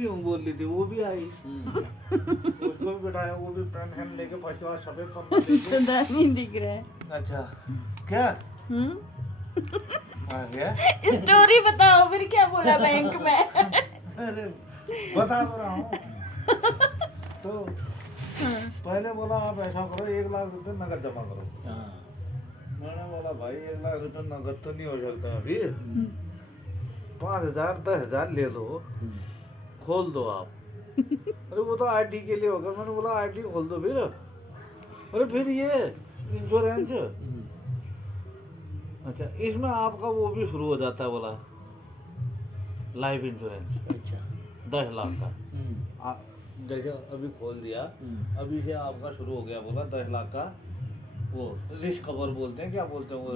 भी हूँ बोल रही थी, वो भी आई। उसको भी बिठाया, वो भी पेन हैंड लेके पछुआ सफेद पन्ना लेके। नहीं दिख रहा है। अच्छा क्या हम्म, आ गया? स्टोरी बताओ फिर क्या बोला बैंक में। अरे बता तो रहा हूँ। तो पहले बोला आप ऐसा करो 1 लाख रुपए नगद जमा करो। मैंने बोला भाई 1 लाख रुपए नगद तो नहीं हो सकता अभी, 5,000 10,000 ले लो, खोल दो आप। अरे वो तो आईटी के लिए होगा। मैंने बोला आईटी खोल दो फिर। अरे फिर ये इंश्योरेंस, अच्छा इसमें आपका वो भी शुरू हो जाता है बोला, लाइफ इंश्योरेंस। अच्छा 10 लाख का जैसे अभी खोल दिया, अभी से आपका शुरू हो गया बोला 10 लाख का, वो रिस्क कवर बोलते हैं, क्या बोलते हैं वो,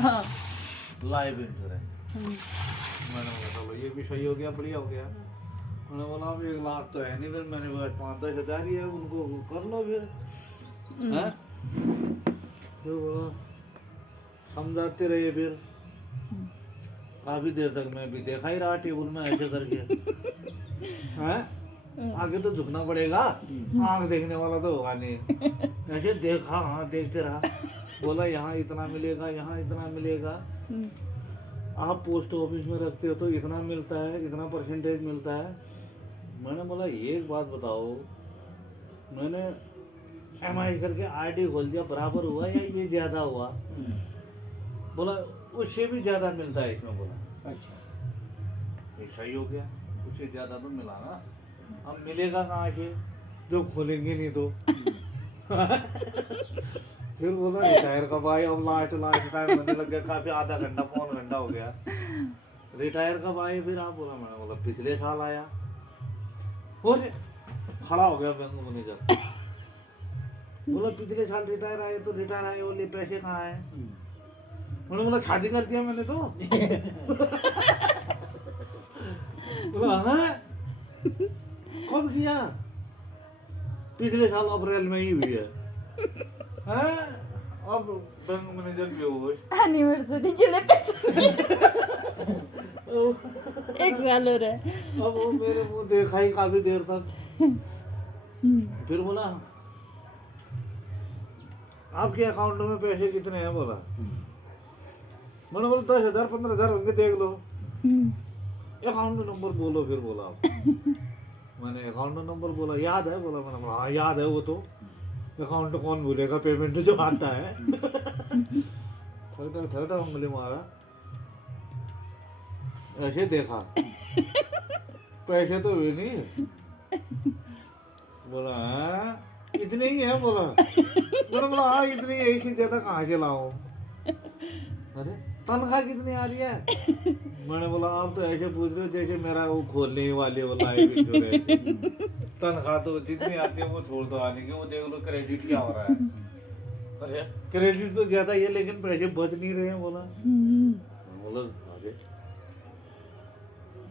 हाँ लाइफ इंश्योरेंस। मैंने बोला चलो ये भी सही हो गया, बढ़िया हो गया। मैंने बोला अब 1 लाख तो है नहीं, फिर मैंने बोला 5-10 हजार ही है, उनको कर लो फिर, हैं? फिर बोला समझाते रहे फिर, काफी देर तक मैं भी देखा ही रहा टेबल में ऐसे करके, हैं? आगे तो झुकना पड़ेगा, आंख देखने वाला तो होगा नहीं। ऐसे देखा, हाँ देखते रहा। बोला यहाँ इतना मिलेगा, यहाँ इतना मिलेगा, आप पोस्ट ऑफिस में रखते हो तो इतना मिलता है, इतना परसेंटेज मिलता है। मैंने बोला एक बात बताओ, मैंने एमआई करके आईडी खोल दिया, बराबर हुआ या ये ज्यादा हुआ? बोला उससे भी ज्यादा मिलता है इसमें। बोला अच्छा ये सही हो गया, उससे ज्यादा तो मिला ना, अब मिलेगा कहाँ से जो खोलेंगे नहीं तो। फिर बोला रिटायर कब आए? अब लास्ट टाइम होने लग गया, काफी आधा घंटा पौन घंटा हो गया। रिटायर कब आए फिर आप? बोला मैंने बोला पिछले साल आया। और खड़ा हो गया बैंक मैनेजर, बोला पिछले साल रिटायर आए तो रिटायर आए बोले पैसे कहाँ आए? मैंने बोला शादी कर दिया मैंने तो। बोला हाँ कब किया? पिछले साल अप्रैल में ही हुई है। हैं? अब बैंक मैनेजर बेहोश। एनिवर्सरी के लिए पैसे 1 साल हो रहा है। अब वो मेरे मुंह देखा ही काफी देर तक। फिर बोला आपके अकाउंट में पैसे कितने हैं? बोला मैंने बोला 10,000 15,000 होंगे, देख लो। अकाउंट नंबर बोलो फिर। बोला आप, मैंने अकाउंट नंबर बोला, याद है? बोला मैंने बोला हाँ याद है, वो तो अकाउंट कौन भूलेगा, पेमेंट जो आता है। ठगटा उंगली मारा, ऐसे देखा पैसे तो हुए नहीं। बोला हाँ इतने ही है? बोला मैंने बोला हाँ इतनी है, इससे ज्यादा कहाँ से लाऊं? अरे तनख्वाह कितनी आ रही है? मैंने बोला आप तो ऐसे पूछ रहे हो जैसे मेरा वो खोलने ही वाले वाला है तनख्वाह तो जितनी आती है वो छोड़ दो आने की, वो देख लो क्रेडिट क्या हो रहा है। अरे क्रेडिट तो ज्यादा ही है लेकिन पैसे बच नहीं रहे हैं। बोला बोला आगे,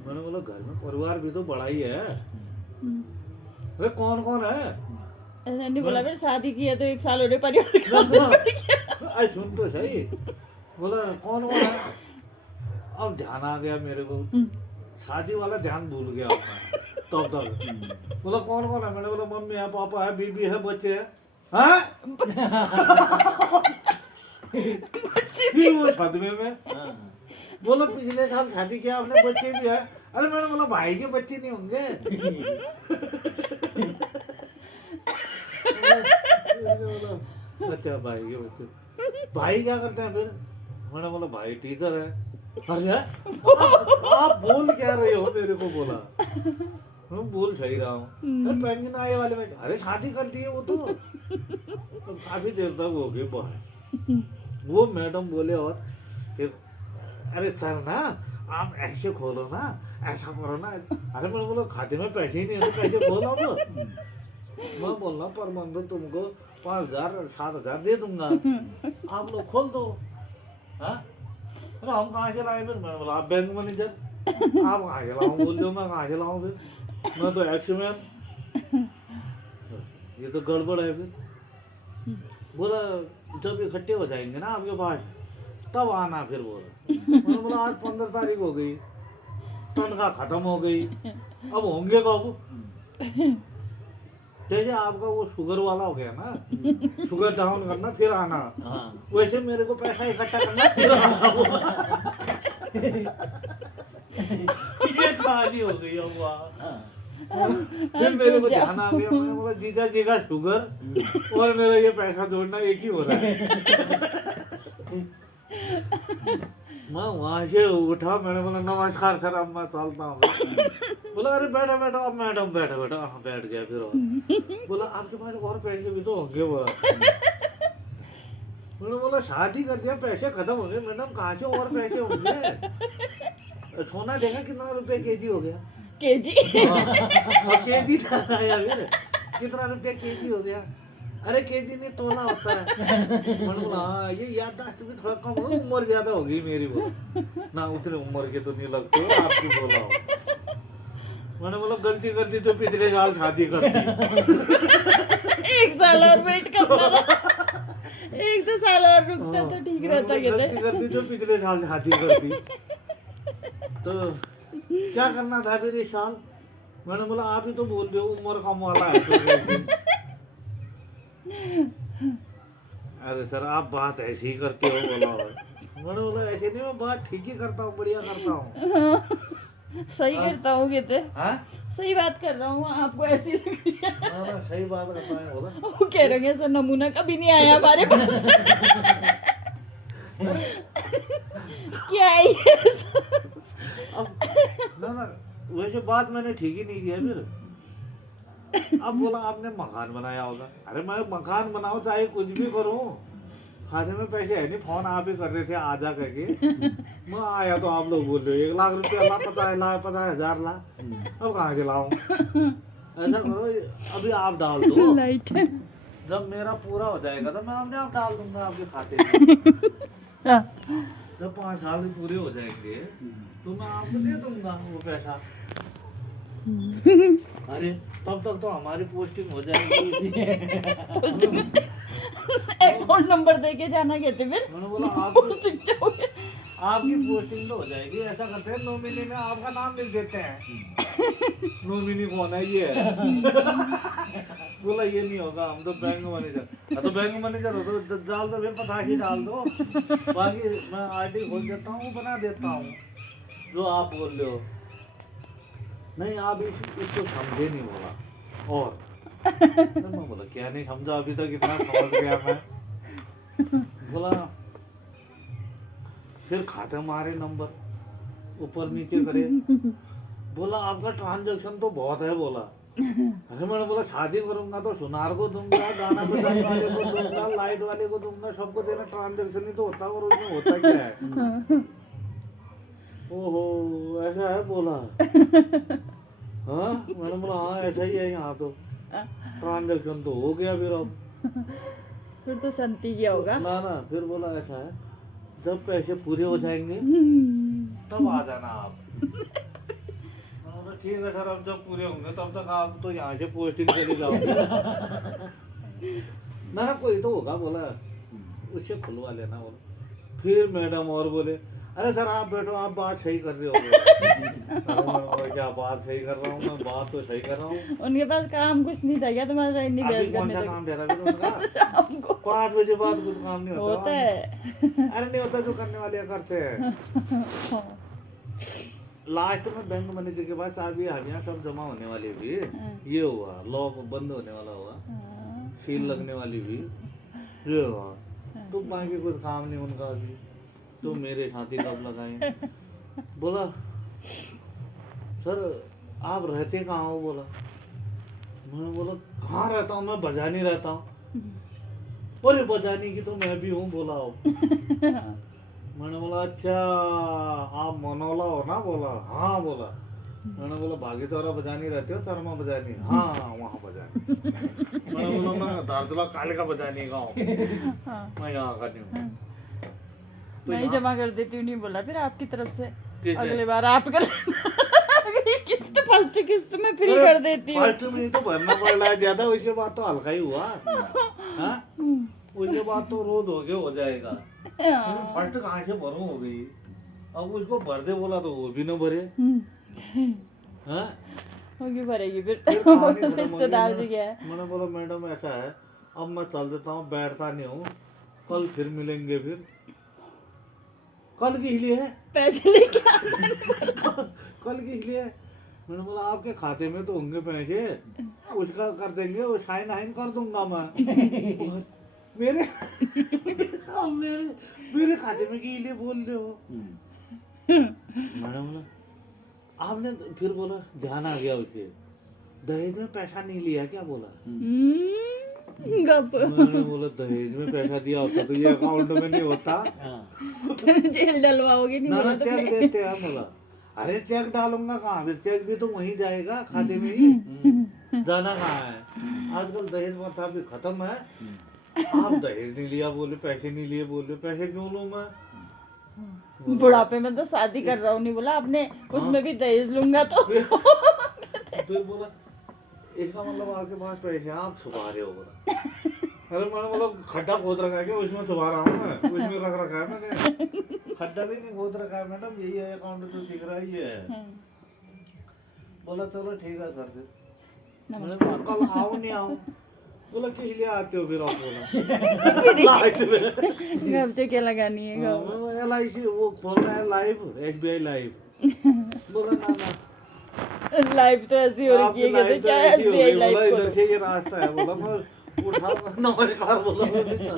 मैंने बोला घर में परिवार भी तो बड़ा ही है। अरे कौन कौन है? मैंने बोला फिर शादी की है तो 1 साल हो रहे, परिवार का अरे सुन तो सही। बोला कौन कौन है? अब ध्यान आ गया मेरे को, शादी वाला ध्यान भूल गया अपना तब तक। बोला कौन कौन है? मैंने बोला मम्मी है, पापा है, बीबी है, बच्चे हैं। हाँ? फिर वो सदमे में बोला पिछले साल शादी किया आपने, बच्चे भी है? अरे मैंने बोला भाई के बच्चे नहीं होंगे। अच्छा भाई के बच्चे, भाई क्या करते हैं फिर? मैंने बोला भाई टीचर है। अरे आप बोल क्या रहे हो मेरे को? बोला मैं बोल सही रहा हूँ। पेंशन आए वाले में, अरे शादी कर दी है वो तो काफी देर तक हो गई बाहर। वो मैडम बोले और फिर अरे सर ना आप ऐसे खोलो ना, ऐसा करो ना। अरे मैंने बोला खाते में पैसे ही नहीं है तो कैसे खोलो? अब मैं बोल रहा पर मंथ तुमको 5,000 7,000 दे दूंगा, आप लोग खोल दो। हाँ? अरे हम कहाँ से लाए? फिर मैंने बोला आप बैंक मैनेजर, आप कहाँ से लाऊं? बोल दो मैं कहाँ से लाऊं? फिर मैं तो एक्स मैन, ये तो गड़बड़ है। फिर बोला जब इकट्ठे हो जाएंगे ना आपके पास तब आना। फिर बोला मैंने बोला आज 15 तारीख हो गई, तनख्वाह खत्म हो गई, अब होंगे कब? जैसे आपका वो शुगर वाला हो गया ना, शुगर डाउन करना फिर आना, हाँ वैसे मेरे को पैसा इकट्ठा करना फिर आना। ये कहानी हो गई अब वहाँ। फिर मेरे को ध्यान आ गया, मैंने बोला जीजा जी का शुगर और मेरा ये पैसा जोड़ना एक ही हो रहा है। मैं वहां से उठा, मैंने बोला नमस्कार सर, अब मैं चलता हूँ। बोला अरे बैठो बैठो, अब मैडम बैठो बैठो। हाँ बैठ गया फिर और बोला आपके पास और पैसे भी तो होंगे। बोला मैंने बोला शादी कर दिया, पैसे खत्म हो गए मैडम, कहाँ से और पैसे होंगे? सोना देखा कितना रुपए केजी हो गया? केजी? हाँ केजी था यार, कितना रुपया केजी हो गया? अरे केजी नहीं तोला होता है। मैंने बोला हाँ ये याददाश्त भी थोड़ा कम हो, उम्र ज्यादा हो गई मेरी। बोला ना उतने उम्र के तो नहीं लगते हो आपकी। बोला हो मैंने बोला गलती करती तो पिछले साल शादी कर दी। 1 साल और वेट करना था, 1-2 साल और रुकता तो ठीक रहता। गलती करती तो पिछले साल शादी कर दी, तो क्या करना था फिर इस साल? मैंने बोला आप ही तो बोल रहे हो उम्र कम वाला है तो। अरे सर आप बात ऐसे ही करते हो। बोला मैंने बोला ऐसे नहीं, मैं बात ठीक ही करता हूँ, बढ़िया करता हूँ। सही करता हूँ कहते, हाँ सही बात कर रहा हूँ, आपको ऐसी लग रही है। हाँ, सही बात करता है। बोला वो कह रहे हैं सर नमूना कभी नहीं आया हमारे पास। क्या है ये? अब ना वैसे बात मैंने ठीक ही नहीं किया फिर। अब बोला आपने मकान बनाया होगा। अरे मैं मकान बनाऊं चाहे कुछ भी करूं, खाते में पैसे है नहीं, फोन आप ही कर रहे थे आजा करके, मैं आया तो आप लोग बोल रहे हो 1 लाख रुपया ला, 50,000 ला, अब कहाँ से लाऊं? ऐसा करो अभी आप डाल दो, लाइट जब मेरा पूरा हो जाएगा तो मैं अपने आप डाल दूंगा आपके खाते में। जब 5 साल पूरे हो जाएंगे तो मैं आपको दे दूंगा वो पैसा। अरे तब तक तो हमारी पोस्टिंग हो जाएगी। अकाउंट नंबर दे के जाना कहते फिर। मैंने बोला आपकी पोस्टिंग तो हो जाएगी, ऐसा करते हैं नॉमिनी में आपका नाम लिख देते हैं। नॉमिनी कौन है? ये है। बोला ये नहीं होगा, हम तो बैंक मैनेजर। तो बैंक मैनेजर हो तो डाल दो फिर, 85 डाल दो, बाकी मैं आरडी खोल देता हूँ, बना देता हूँ जो आप बोल रहे हो। नहीं आप इसको समझे नहीं। बोला और तो मैं बोला क्या नहीं समझा, अभी तक इतना समझ गया मैं। बोला फिर खाते मारे नंबर ऊपर नीचे करे। बोला आपका ट्रांजैक्शन तो बहुत है। बोला अरे मैंने बोला शादी करूंगा तो सुनार को दूंगा, गाना बजाने वाले को दूंगा, लाइट वाले को दूंगा, सबको देना, ट्रांजैक्शन ही तो होता है। और उसमें होता क्या है? ओहो ऐसा है? बोला हाँ। मैंने बोला हाँ ऐसा ही है, यहाँ तो ट्रांजैक्शन तो हो गया फिर। अब फिर तो शांति किया होगा ना फिर बोला ऐसा है जब पैसे पूरे हो जाएंगे तब आ जाना आप। मैंने बोला ठीक है सर, अब जब पूरे होंगे तब तक आप तो यहाँ से पोस्टिंग चले जाओगे। ना कोई तो होगा। बोला उससे खुलवा लेना। बोला फिर मैडम और बोले अरे सर आप बैठो, आप बात सही कर रहे हो। क्या बात सही कर रहा हूँ मैं? बात तो सही कर रहा हूँ। उनके पास काम कुछ नहीं था क्या तुम्हारा इतनी बहस कौन करने सा तक? काम दे रहा है उनका? शाम को 5 बजे बाद कुछ काम नहीं होता। होता है। अरे नहीं होता, जो करने वाले करते हैं। लास्ट में बैंक मैनेजर के पास चाबी हाबियां सब जमा होने वाली भी, ये हुआ लॉक बंद होने वाला हुआ, सील लगने वाली भी, ये हुआ। तो बाकी कुछ काम नहीं उनका अभी, तो मेरे साथी कब लगाए। बोला सर आप रहते कहाँ हो? बोला मैंने बोला कहाँ रहता हूँ मैं? बजानी रहता हूँ। अरे बजानी की तो मैं भी हूँ। बोला मैंने बोला अच्छा आप मनोला हो ना? बोला हाँ। बोला मैंने बोला भागीचौरा बजानी रहते हो? शर्मा बजानी? हाँ वहाँ बजानी। मैंने बोला मैं दार्जुला काले का बजानी गाँव, मैं यहाँ का नहीं हूँ। मैं ही जमा कर देती हूँ। नहीं बोला फिर आपकी तरफ से किसने? अगले बार आप कर अगली किस्त फर्स्ट किस्त में फ्री कर देती हूँ। फर्स्ट में ही तो भरना पड़ रहा है ज्यादा, उसके बाद तो हल्का ही हुआ। हाँ? उसके बाद तो रोज हो गया हो जाएगा। फर्स्ट कहाँ से भरूं? हो गई। अब उसको भर दे बोला तो वो भी न भरे। हाँ होगी भरेगी फिर फिर कहानी खत्म हो गई। रिश्तेदार से क्या है। मैंने बोला मैडम ऐसा है, अब मैं चल देता हूँ, बैठता नहीं हूँ, कल फिर मिलेंगे। फिर कल के लिए है, पैसे लेके आना। कल के लिए। मैंने बोला आपके खाते में तो होंगे पैसे, उसका कर देंगे, वो साइन आइन कर दूंगा मैं। मेरे मेरे मेरे खाते में के लिए बोल रहे हो। मैंने बोला आपने, फिर बोला ध्यान आ गया उसके, दहेज में पैसा नहीं लिया क्या बोला। गप मैंने बोला दहेज में पैसा दिया होता तो ये अकाउंट में नहीं होता। जेल डलवाओगे नहीं ना बोला ना तो चेक देते हैं। बोला अरे चेक डालूंगा कहाँ, फिर चेक भी तो वहीं जाएगा खाते में ही, जाना कहाँ है। आजकल दहेज प्रथा भी खत्म है। आप दहेज नहीं लिया बोले, पैसे नहीं लिए बोले, पैसे क्यों लूँ मैं। बुढ़ापे में तो शादी कर रहा हूँ नहीं बोला आपने, उसमें भी दहेज लूंगा तो। फिर बोला इसका मतलब आपके पास पैसे हैं, आप छुपा रहे हो। बोला अरे मैंने बोला खड्डा खोद रखा है क्या, उसमें छुपा रहा हूँ मैं, उसमें रख रखा है मैंने। खड्डा भी नहीं खोद रखा है मैडम, यही है अकाउंट तो दिख रहा ही है। बोला चलो ठीक है सर। फिर मैंने बोला कल आओ नहीं आओ। बोला किस लिए आते हो फिर आप। बोला लाइट में घर से क्या लगानी है घर। LIC वो खोल रहा है लाइव, SBI लाइव। बोला ना ना लाइफ तो ऐसी हो रही है, कहते क्या ऐसी हो SBI गई। लाइफ बोला को इधर से ये रास्ता है। बोला मैं उठा नमस्कार बोला मैं